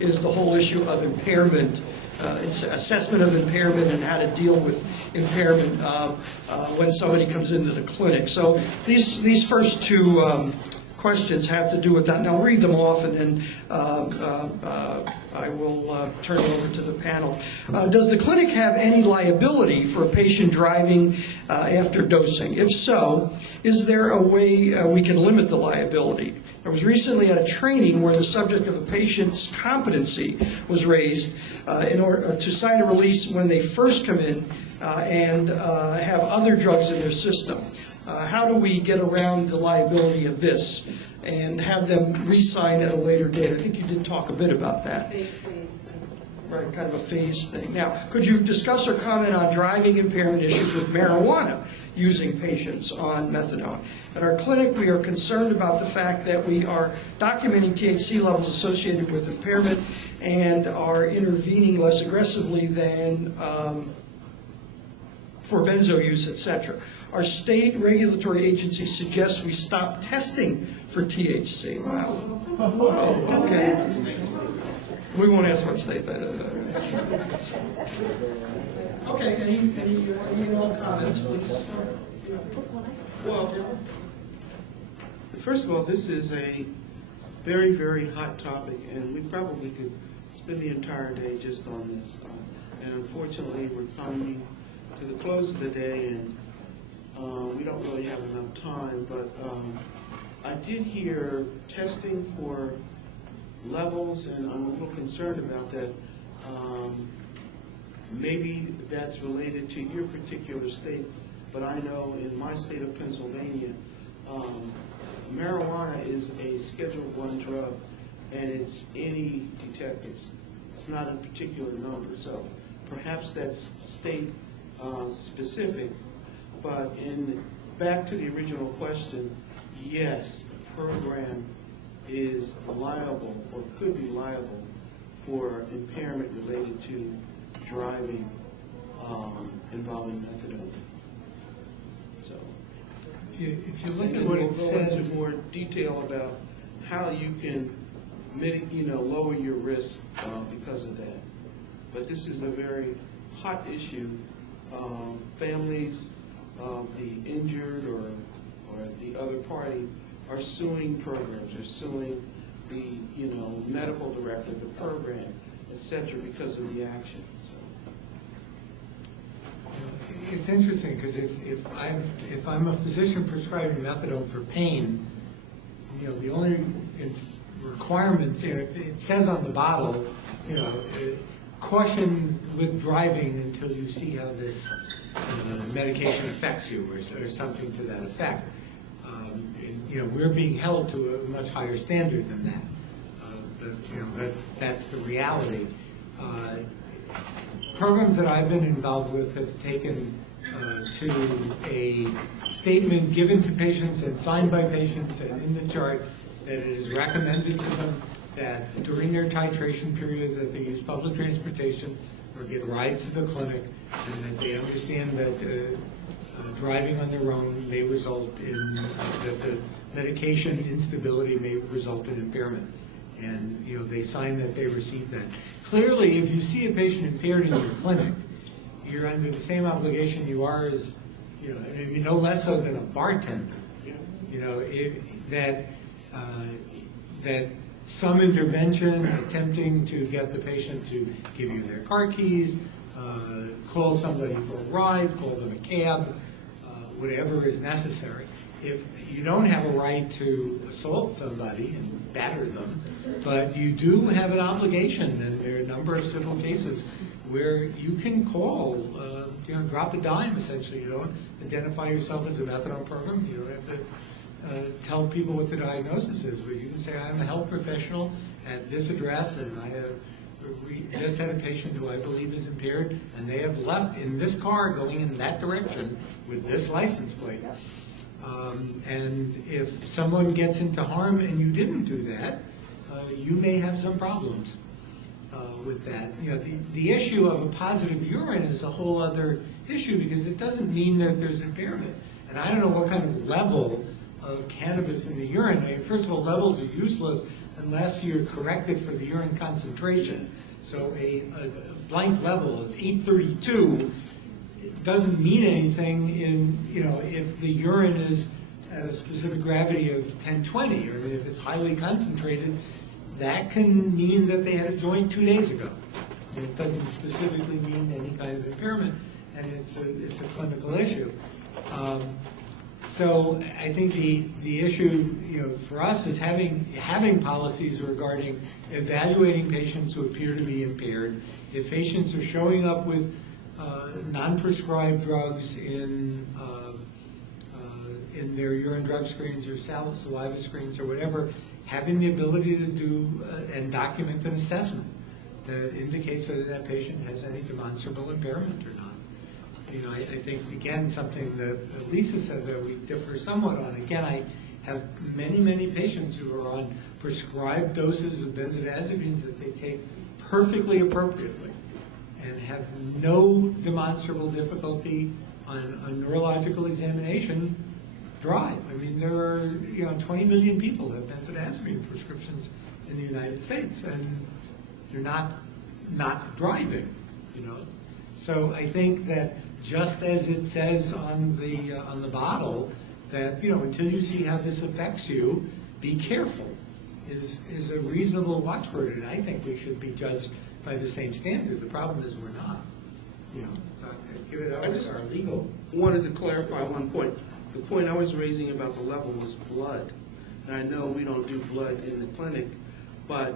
is the whole issue of impairment. It's assessment of impairment and how to deal with impairment when somebody comes into the clinic. So these first two questions have to do with that. And I'll read them off, and then I will turn it over to the panel. Does the clinic have any liability for a patient driving after dosing? If so, is there a way we can limit the liability? I was recently at a training where the subject of a patient's competency was raised in order to sign a release when they first come in and have other drugs in their system. How do we get around the liability of this and have them re-sign at a later date? I think you did talk a bit about that. Right, kind of a phase thing. Now, could you discuss or comment on driving impairment issues with marijuana using patients on methadone? At our clinic, we are concerned about the fact that we are documenting THC levels associated with impairment and are intervening less aggressively than for benzo use, etc. Our state regulatory agency suggests we stop testing for THC. Wow. Whoa, okay. We won't ask what state that is. Okay, any more comments, please? Well, first of all, this is a very, very hot topic, and we probably could spend the entire day just on this. And unfortunately, we're coming to the close of the day, and we don't really have enough time. But I did hear testing for levels, and I'm a little concerned about that. Maybe that's related to your particular state, but I know in my state of Pennsylvania, marijuana is a Schedule I drug, and it's it's not a particular number. So perhaps that's state specific. But back to the original question, yes, the program is liable or could be liable for impairment related to driving involving methadone. So if you look at what it says, we'll go into more detail about how you can lower your risk because of that. But this is a very hot issue. Families of the injured or the other party are suing programs, are suing the medical director, the program, etc., because of the action. So. It's interesting because if I'm a physician prescribing methadone for pain, the only requirements, it says on the bottle, caution with driving until you see how this medication affects you, or something to that effect. We're being held to a much higher standard than that. But that's the reality. Programs that I've been involved with have taken to a statement given to patients and signed by patients and in the chart that it is recommended to them that during their titration period that they use public transportation or get rides to the clinic, and that they understand that driving on their own may result in, that the medication instability may result in impairment. And they sign that they receive that. Clearly, if you see a patient impaired in your clinic, you're under the same obligation you are as, no less so than a bartender. That some intervention, attempting to get the patient to give you their car keys, call somebody for a ride, call them a cab, whatever is necessary. If you don't have a right to assault somebody and batter them, but you do have an obligation, and there are a number of civil cases where you can call, drop a dime essentially. You don't identify yourself as a methadone program. You don't have to tell people what the diagnosis is, but you can say, I'm a health professional at this address, and I have just had a patient who I believe is impaired, and they have left in this car going in that direction with this license plate. And if someone gets into harm and you didn't do that, you may have some problems with that. The issue of a positive urine is a whole other issue, because it doesn't mean that there's impairment. And I don't know what kind of level of cannabis in the urine. I mean, first of all, levels are useless unless you're corrected for the urine concentration. So a blank level of 832 doesn't mean anything in, if the urine is at a specific gravity of 1020, or if it's highly concentrated, that can mean that they had a joint 2 days ago. It doesn't specifically mean any kind of impairment, and it's a clinical issue. So I think the issue, for us is having policies regarding evaluating patients who appear to be impaired. If patients are showing up with non-prescribed drugs in their urine drug screens or saliva screens or whatever, having the ability to do and document an assessment that indicates whether that patient has any demonstrable impairment or not. I think, again, something that Lisa said that we differ somewhat on. Again, I have many patients who are on prescribed doses of benzodiazepines that they take perfectly appropriately and have no demonstrable difficulty on a neurological examination drive. I mean, there are 20 million people who have benzodiazepine prescriptions in the United States, and they're not driving. So I think that just as it says on the bottle that until you see how this affects you, be careful, is a reasonable watchword, and I think we should be judged by the same standard. The problem is we're not. Give it over to our legal. Wanted to clarify one point. The point I was raising about the level was blood. And I know we don't do blood in the clinic, but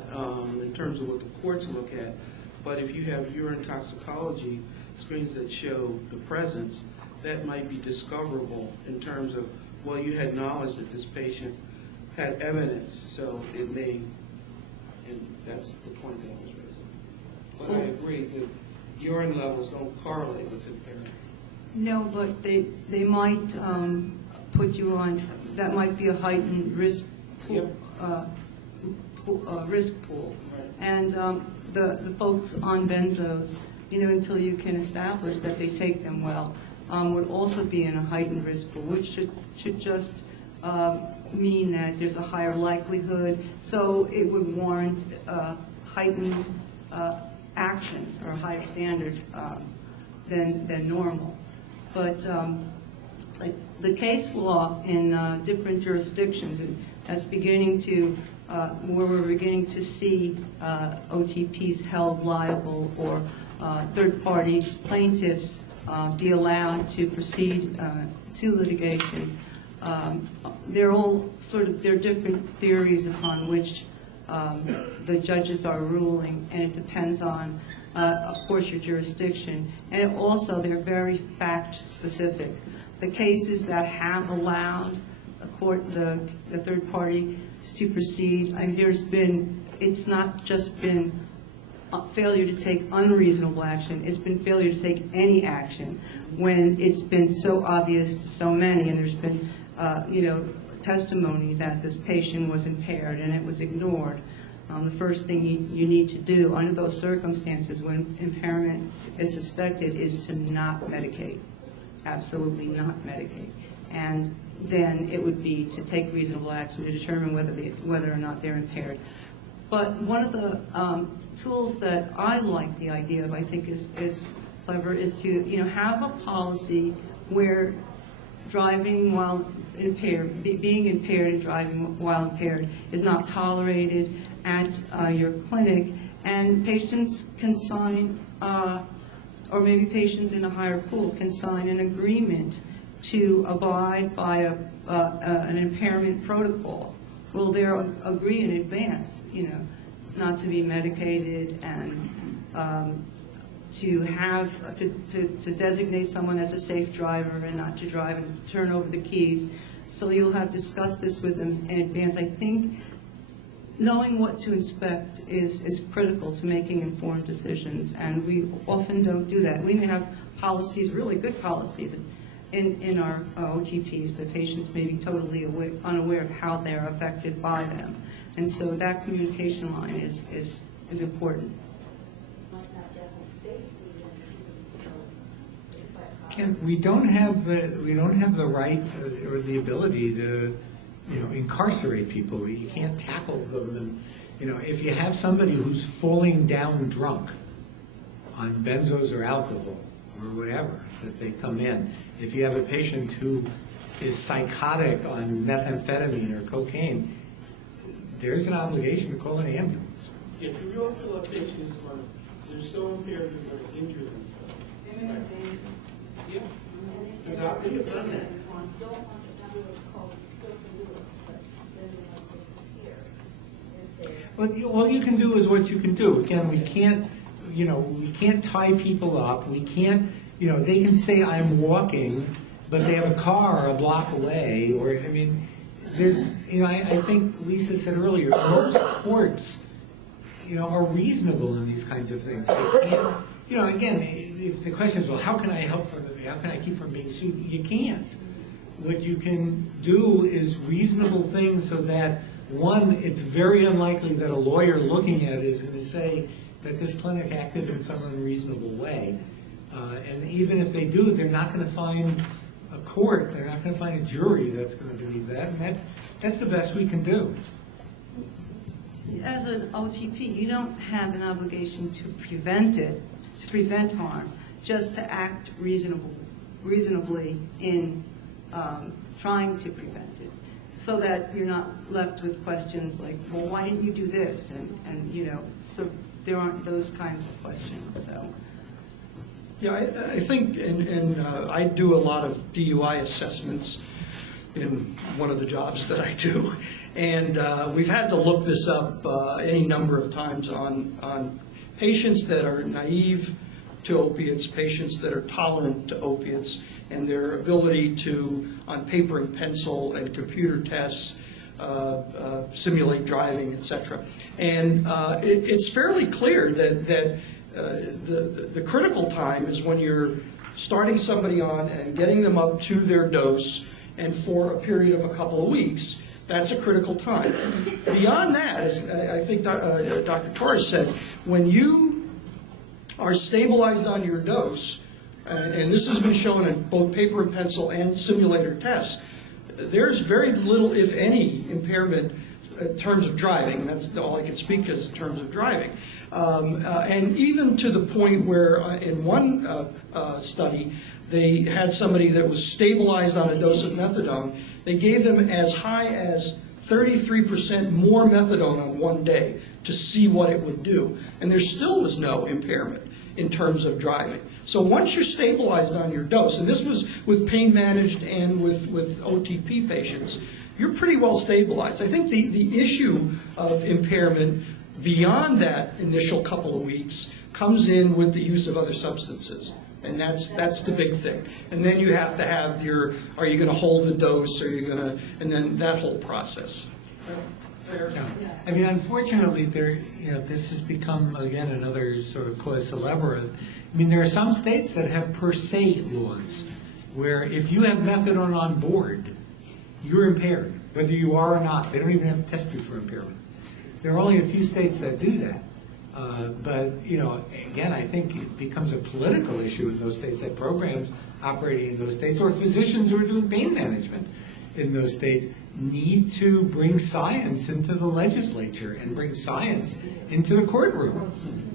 in terms of what the courts look at, but if you have urine toxicology screens that show the presence, that might be discoverable in terms of, well, you had knowledge that this patient had evidence, so it may, and that's the point that I was raising. But I agree that urine levels don't correlate with impairment. No, but they might put you on, that might be a heightened risk pool. Yep. Risk pool. Right. And the folks on benzos, until you can establish that they take them well, would also be in a heightened risk pool, which should just mean that there's a higher likelihood. So it would warrant heightened action or a higher standard than normal. But like the case law in different jurisdictions, and that's beginning to, where we're beginning to see OTPs held liable or third-party plaintiffs be allowed to proceed to litigation. They're all they're different theories upon which the judges are ruling, and it depends on, of course, your jurisdiction. And also, they're very fact-specific. The cases that have allowed the third party to proceed, I mean, it's not just been failure to take unreasonable action, it's been failure to take any action when it's been so obvious to so many, and there's been, testimony that this patient was impaired and it was ignored. The first thing you need to do under those circumstances when impairment is suspected is to not medicate, absolutely not medicate. And then it would be to take reasonable action to determine whether or not they're impaired. But one of the tools that I like the idea of, I think is clever, is to have a policy where driving while impaired, being impaired and driving while impaired is not tolerated at your clinic, and patients can sign, or maybe patients in a higher pool can sign an agreement to abide by an impairment protocol. Will they agree in advance, not to be medicated and to designate someone as a safe driver and not to drive and turn over the keys. So you'll have discussed this with them in advance. I think knowing what to expect is critical to making informed decisions, and we often don't do that. We may have policies, really good policies, in our OTPs, but patients may be totally unaware of how they're affected by them. And so that communication line is important. Ken, we don't have the right or the ability to incarcerate people. You can't tackle them. And, if you have somebody who's falling down drunk on benzos or alcohol or whatever that they come in, if you have a patient who is psychotic on methamphetamine or cocaine, there's an obligation to call an ambulance. Yeah, if you real feel a patient is going to, they're so impaired they're going to injure themselves. Right. Yeah. Because I've done that. Well, all you can do is what you can do. Again, we can't tie people up. We can't, they can say I'm walking, but they have a car a block away. Or, there's, I think Lisa said earlier, most courts, are reasonable in these kinds of things. They can't, again, if the question is, well, how can I help how can I keep from being sued? You can't. What you can do is reasonable things so that, one, it's very unlikely that a lawyer looking at it is going to say that this clinic acted in some unreasonable way. And even if they do, they're not going to find a court, they're not going to find a jury that's going to believe that, and that's the best we can do. As an OTP, you don't have an obligation to prevent harm, just to act reasonably in trying to prevent it, so that you're not left with questions like, well, why didn't you do this? And so there aren't those kinds of questions. So. Yeah, I think, and I do a lot of DUI assessments in one of the jobs that I do, and we've had to look this up any number of times on patients that are naive to opiates, patients that are tolerant to opiates, and their ability to, on paper and pencil and computer tests, simulate driving, etc. And it's fairly clear that the critical time is when you're starting somebody on and getting them up to their dose, and for a period of a couple of weeks. That's a critical time. Beyond that, as I think Dr. Torres said, when you are stabilized on your dose, and this has been shown in both paper and pencil and simulator tests, there's very little, if any, impairment in terms of driving. That's all I can speak as in terms of driving. And even to the point where in one study, they had somebody that was stabilized on a dose of methadone. They gave them as high as 33% more methadone on one day to see what it would do. And there still was no impairment in terms of driving. So once you're stabilized on your dose, and this was with pain managed and with OTP patients, you're pretty well stabilized. I think the issue of impairment beyond that initial couple of weeks comes in with the use of other substances. And that's the big thing. And then you have to have your, are you going to hold the dose, are you going to, and then that whole process. Fair. Yeah. Unfortunately, this has become, again, another sort of cause célèbre. There are some states that have per se laws where if you have methadone on board, you're impaired, whether you are or not. They don't even have to test you for impairment. There are only a few states that do that. But, again, I think it becomes a political issue in those states, that programs operating in those states, or physicians who are doing pain management in those states, need to bring science into the legislature and bring science into the courtroom.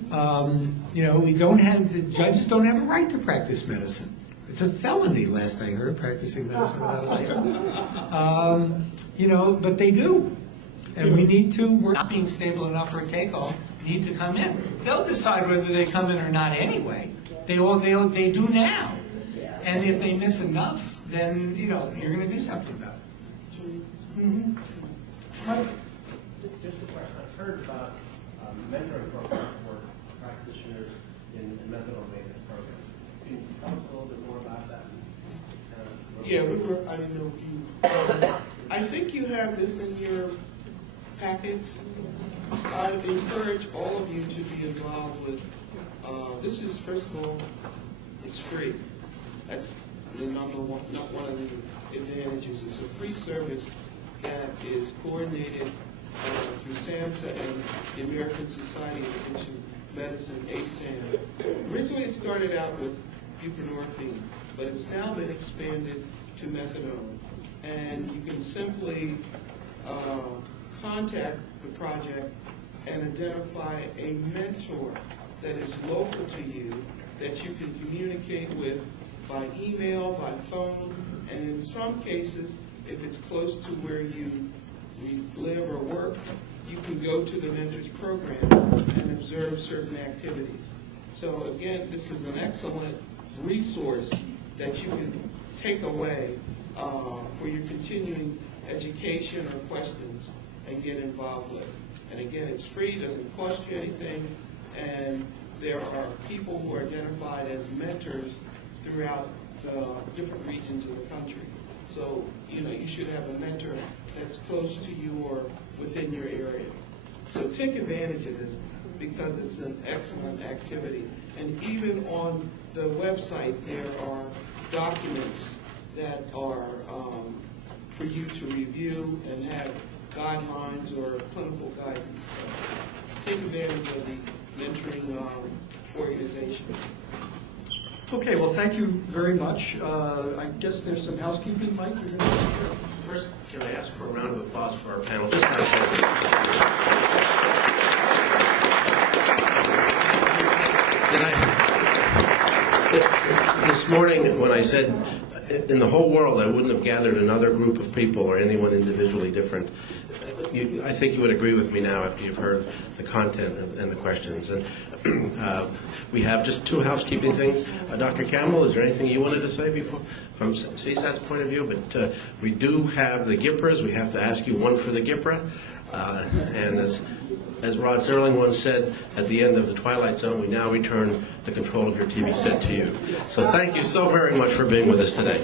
The judges don't have a right to practice medicine. It's a felony, last I heard, practicing medicine without a license. But they do. And we need to, we're not being stable enough for a take-all, need to come in. They'll decide whether they come in or not anyway. They do now. And if they miss enough, then, you're going to do something about it. Mm-hmm. Just a question. I've heard about mentoring programs for practitioners in methadone maintenance programs. Can you tell us a little bit more about that? Yeah, I didn't know if you, I think you have this in your packets. I'd encourage all of you to be involved with, this is, first of all, it's free. That's the number one, not one of the advantages. It's a free service that is coordinated through SAMHSA and the American Society of Addiction Medicine, ASAM. Originally it started out with buprenorphine, but it's now been expanded to methadone. and you can simply contact the project and identify a mentor that is local to you that you can communicate with by email, by phone, and in some cases, if it's close to where you live or work, you can go to the mentors program and observe certain activities. So again, this is an excellent resource that you can take away for your continuing education or questions and get involved with. And again, it's free, doesn't cost you anything, and there are people who are identified as mentors throughout the different regions of the country. So, you know, you should have a mentor that's close to you or within your area. So take advantage of this because it's an excellent activity. And even on the website, there are documents that are for you to review and have guidelines or clinical guidance. So take advantage of the mentoring organization. Okay, well, thank you very much. I guess there's some housekeeping, Mike, you're going to do. First, can I ask for a round of applause for our panel? Just have a second. This morning, when I said in the whole world I wouldn't have gathered another group of people or anyone individually different, I think you would agree with me now after you've heard the content and the questions. And we have just two housekeeping things. Dr. Campbell, is there anything you wanted to say before, from CSAT's point of view? But we do have the GIPRAs. We have to ask you one for the GIPRA. And as Rod Serling once said, at the end of the Twilight Zone, we now return the control of your TV set to you. So thank you so very much for being with us today.